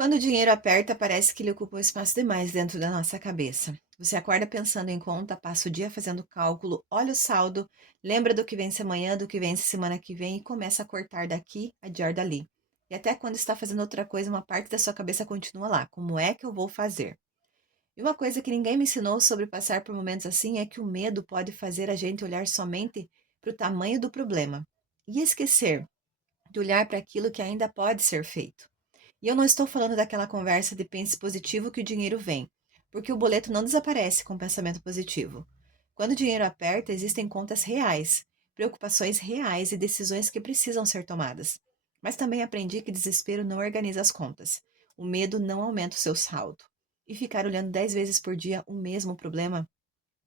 Quando o dinheiro aperta, parece que ele ocupa um espaço demais dentro da nossa cabeça. Você acorda pensando em conta, passa o dia fazendo cálculo, olha o saldo, lembra do que vence amanhã, do que vence semana que vem e começa a cortar daqui, adiar dali. E até quando está fazendo outra coisa, uma parte da sua cabeça continua lá. Como é que eu vou fazer? E uma coisa que ninguém me ensinou sobre passar por momentos assim é que o medo pode fazer a gente olhar somente para o tamanho do problema e esquecer de olhar para aquilo que ainda pode ser feito. E eu não estou falando daquela conversa de pense positivo que o dinheiro vem, porque o boleto não desaparece com pensamento positivo. Quando o dinheiro aperta, existem contas reais, preocupações reais e decisões que precisam ser tomadas. Mas também aprendi que desespero não organiza as contas. O medo não aumenta o seu saldo. E ficar olhando 10 vezes por dia o mesmo problema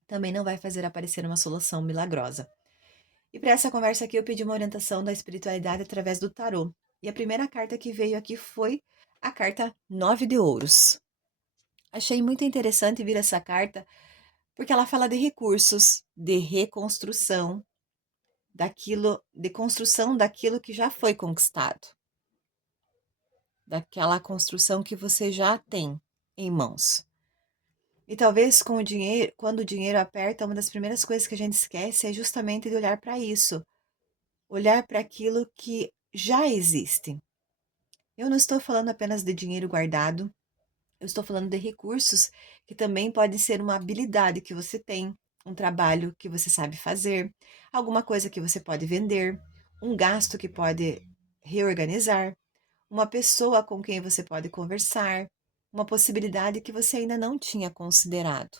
também não vai fazer aparecer uma solução milagrosa. E para essa conversa aqui eu pedi uma orientação da espiritualidade através do tarô. E a primeira carta que veio aqui foi a carta 9 de Ouros. Achei muito interessante vir essa carta porque ela fala de recursos, de reconstrução de construção daquilo que já foi conquistado, daquela construção que você já tem em mãos. E talvez com o dinheiro, quando o dinheiro aperta, uma das primeiras coisas que a gente esquece é justamente de olhar para isso, olhar para aquilo que já existe. Eu não estou falando apenas de dinheiro guardado, eu estou falando de recursos que também pode ser uma habilidade que você tem, um trabalho que você sabe fazer, alguma coisa que você pode vender, um gasto que pode reorganizar, uma pessoa com quem você pode conversar, uma possibilidade que você ainda não tinha considerado.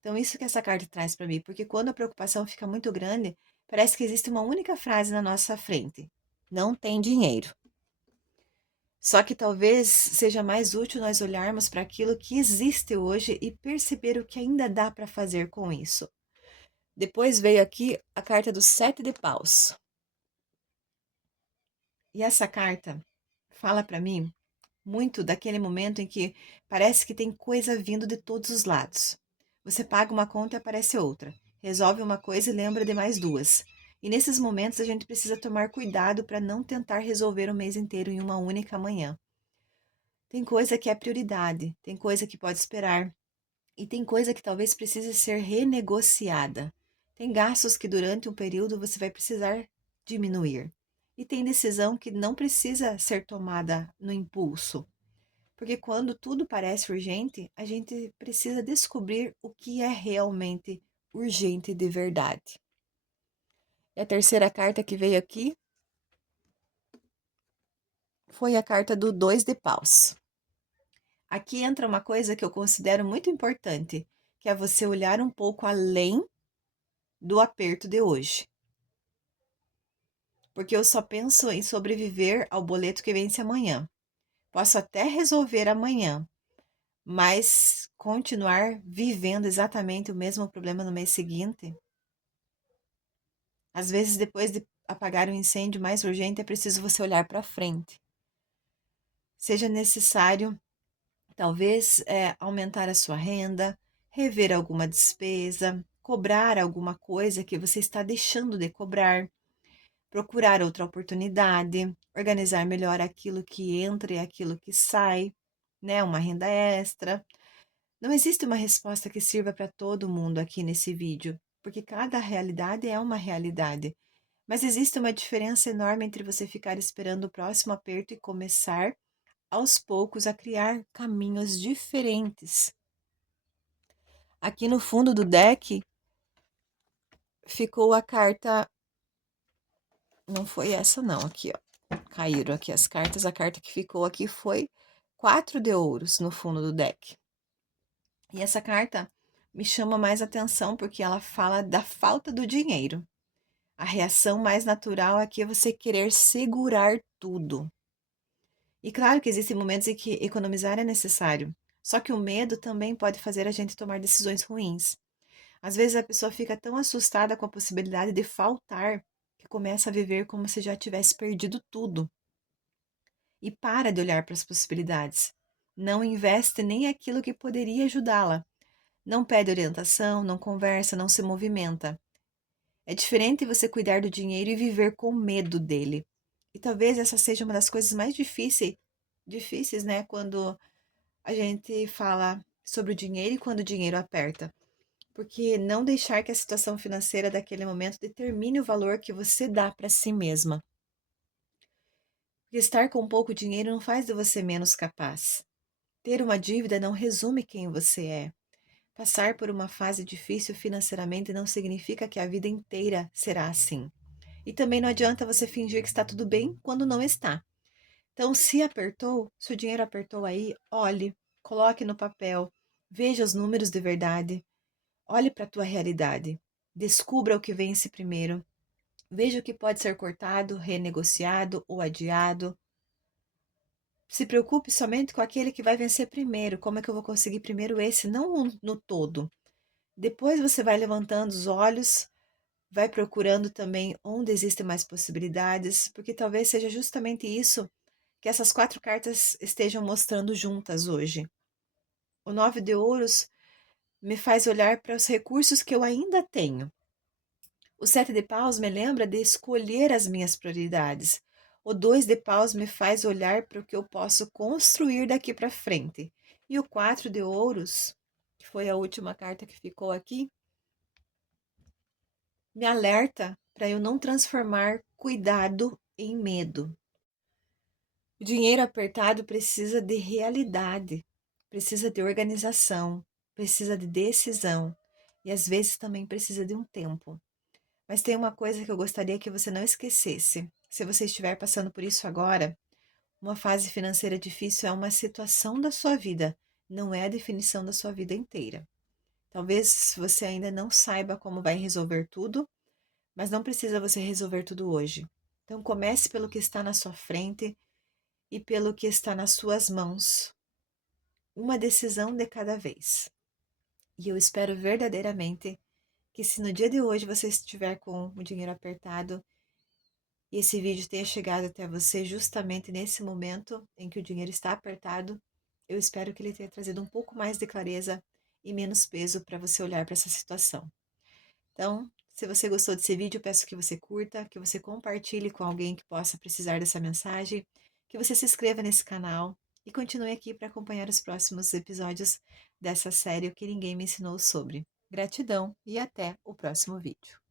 Então, isso que essa carta traz para mim, porque quando a preocupação fica muito grande, parece que existe uma única frase na nossa frente: não tem dinheiro. Só que talvez seja mais útil nós olharmos para aquilo que existe hoje e perceber o que ainda dá para fazer com isso. Depois veio aqui a carta do Sete de Paus. E essa carta fala para mim muito daquele momento em que parece que tem coisa vindo de todos os lados. Você paga uma conta e aparece outra. Resolve uma coisa e lembra de mais duas. E nesses momentos a gente precisa tomar cuidado para não tentar resolver o mês inteiro em uma única manhã. Tem coisa que é prioridade, tem coisa que pode esperar, e tem coisa que talvez precise ser renegociada. Tem gastos que durante um período você vai precisar diminuir. E tem decisão que não precisa ser tomada no impulso. Porque quando tudo parece urgente, a gente precisa descobrir o que é realmente urgente de verdade. E a terceira carta que veio aqui foi a carta do Dois de Paus. Aqui entra uma coisa que eu considero muito importante, que é você olhar um pouco além do aperto de hoje. Porque eu só penso em sobreviver ao boleto que vence amanhã. Posso até resolver amanhã, mas continuar vivendo exatamente o mesmo problema no mês seguinte. Às vezes, depois de apagar um incêndio mais urgente, é preciso você olhar para frente. Seja necessário, talvez, aumentar a sua renda, rever alguma despesa, cobrar alguma coisa que você está deixando de cobrar, procurar outra oportunidade, organizar melhor aquilo que entra e aquilo que sai, né? Uma renda extra. Não existe uma resposta que sirva para todo mundo aqui nesse vídeo, porque cada realidade é uma realidade. Mas existe uma diferença enorme entre você ficar esperando o próximo aperto e começar, aos poucos, a criar caminhos diferentes. Aqui no fundo do deck ficou a carta. Não foi essa, não. Aqui, ó. Caíram aqui as cartas. A carta que ficou aqui foi 4 de ouros no fundo do deck. E essa carta me chama mais atenção porque ela fala da falta do dinheiro. A reação mais natural aqui é você querer segurar tudo. E claro que existem momentos em que economizar é necessário, só que o medo também pode fazer a gente tomar decisões ruins. Às vezes a pessoa fica tão assustada com a possibilidade de faltar que começa a viver como se já tivesse perdido tudo e para de olhar para as possibilidades. Não investe nem aquilo que poderia ajudá-la. Não pede orientação, não conversa, não se movimenta. É diferente você cuidar do dinheiro e viver com medo dele. E talvez essa seja uma das coisas mais difíceis difíceis, né, quando a gente fala sobre o dinheiro e quando o dinheiro aperta. Porque não deixar que a situação financeira daquele momento determine o valor que você dá para si mesma. Porque estar com pouco dinheiro não faz de você menos capaz. Ter uma dívida não resume quem você é. Passar por uma fase difícil financeiramente não significa que a vida inteira será assim. E também não adianta você fingir que está tudo bem quando não está. Então, se apertou, se o dinheiro apertou aí, olhe, coloque no papel, veja os números de verdade, olhe para a tua realidade, descubra o que vence primeiro, veja o que pode ser cortado, renegociado ou adiado. Se preocupe somente com aquele que vai vencer primeiro. Como é que eu vou conseguir primeiro esse, não no todo. Depois você vai levantando os olhos, vai procurando também onde existem mais possibilidades, porque talvez seja justamente isso que essas 4 cartas estejam mostrando juntas hoje. O 9 de ouros me faz olhar para os recursos que eu ainda tenho. O 7 de paus me lembra de escolher as minhas prioridades. O 2 de paus me faz olhar para o que eu posso construir daqui para frente. E o 4 de ouros, que foi a última carta que ficou aqui, me alerta para eu não transformar cuidado em medo. O dinheiro apertado precisa de realidade, precisa de organização, precisa de decisão e às vezes também precisa de um tempo. Mas tem uma coisa que eu gostaria que você não esquecesse. Se você estiver passando por isso agora, uma fase financeira difícil é uma situação da sua vida, não é a definição da sua vida inteira. Talvez você ainda não saiba como vai resolver tudo, mas não precisa você resolver tudo hoje. Então comece pelo que está na sua frente e pelo que está nas suas mãos. Uma decisão de cada vez. E eu espero verdadeiramente que se no dia de hoje você estiver com o dinheiro apertado e esse vídeo tenha chegado até você justamente nesse momento em que o dinheiro está apertado, eu espero que ele tenha trazido um pouco mais de clareza e menos peso para você olhar para essa situação. Então, se você gostou desse vídeo, peço que você curta, que você compartilhe com alguém que possa precisar dessa mensagem, que você se inscreva nesse canal e continue aqui para acompanhar os próximos episódios dessa série O que Ninguém Me Ensinou Sobre. Gratidão e até o próximo vídeo.